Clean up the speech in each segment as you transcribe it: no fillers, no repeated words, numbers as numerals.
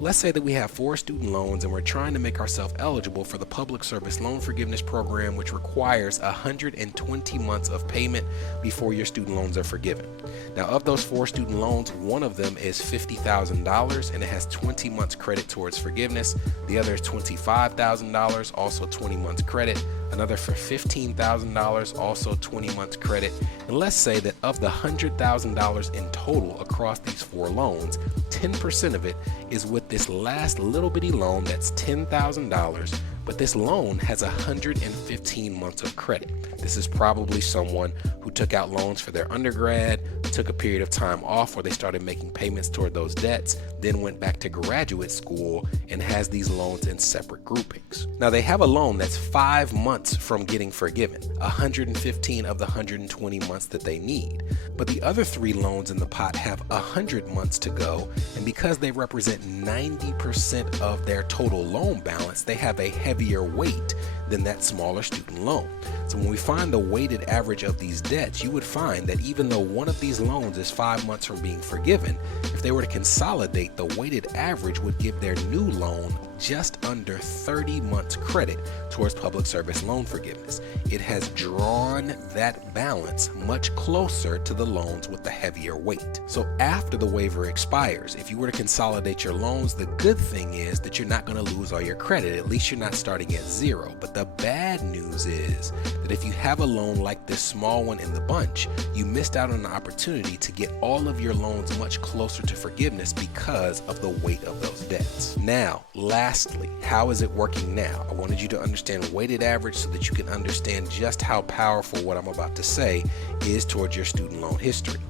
Let's say that we have 4 student loans and we're trying to make ourselves eligible for the Public Service Loan Forgiveness Program, which requires 120 months of payment before your student loans are forgiven. Now, of those 4 student loans, one of them is $50,000 and it has 20 months credit towards forgiveness. The other is $25,000, also 20 months credit. Another for $15,000, also 20 months credit. And let's say that of the $100,000 in total across these 4 loans, 10% of it is with this last little bitty loan that's $10,000, but this loan has 115 months of credit. This is probably someone who took out loans for their undergrad, took a period of time off where they started making payments toward those debts, then went back to graduate school and has these loans in separate groupings. Now they have a loan that's 5 months from getting forgiven, 115 of the 120 months that they need. But the other 3 loans in the pot have 100 months to go, and because they represent 90% of their total loan balance, they have a heavier weight than that smaller student loan. So when we find the weighted average of these debts, you would find that even though one of these loans is 5 months from being forgiven, if they were to consolidate, the weighted average would give their new loan just under 30 months credit towards public service loan forgiveness. It has drawn that balance much closer to the loans with the heavier weight. So after the waiver expires, if you were to consolidate your loans, the good thing is that you're not going to lose all your credit. At least you're not starting at zero. But the bad news is that if you have a loan like this small one in the bunch, you missed out on an opportunity to get all of your loans much closer to forgiveness because of the weight of those debts. Now, lastly, how is it working now? I wanted you to understand weighted average so that you can understand just how powerful what I'm about to say is towards your student loan history.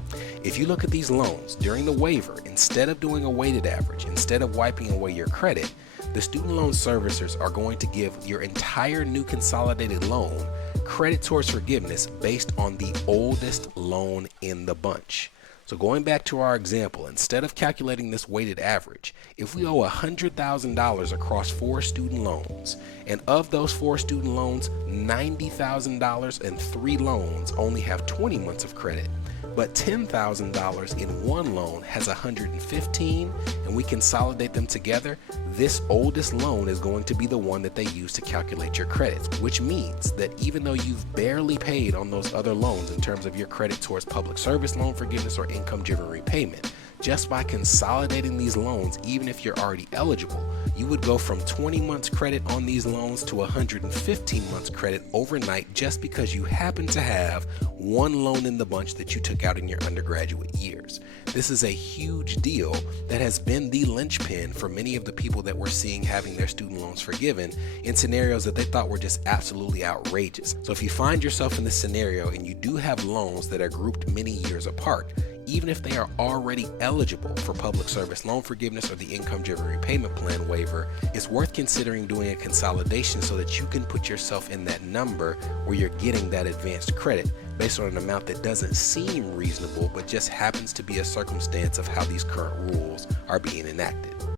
If you look at these loans during the waiver, instead of doing a weighted average, instead of wiping away your credit, the student loan servicers are going to give your entire new consolidated loan credit towards forgiveness based on the oldest loan in the bunch. So going back to our example, instead of calculating this weighted average, if we owe $100,000 across 4 student loans, and of those 4 student loans, $90,000 and 3 loans only have 20 months of credit, but $10,000 in one loan has 115, and we consolidate them together, this oldest loan is going to be the one that they use to calculate your credits, which means that even though you've barely paid on those other loans in terms of your credit towards public service loan forgiveness or income-driven repayment, just by consolidating these loans, even if you're already eligible, you would go from 20 months credit on these loans to 115 months credit overnight just because you happen to have one loan in the bunch that you took out in your undergraduate years. This is a huge deal that has been the linchpin for many of the people that we're seeing having their student loans forgiven in scenarios that they thought were just absolutely outrageous. So if you find yourself in this scenario and you do have loans that are grouped many years apart, even if they are already eligible for public service loan forgiveness or the income-driven repayment plan waiver, it's worth considering doing a consolidation so that you can put yourself in that number where you're getting that advanced credit based on an amount that doesn't seem reasonable but just happens to be a circumstance of how these current rules are being enacted.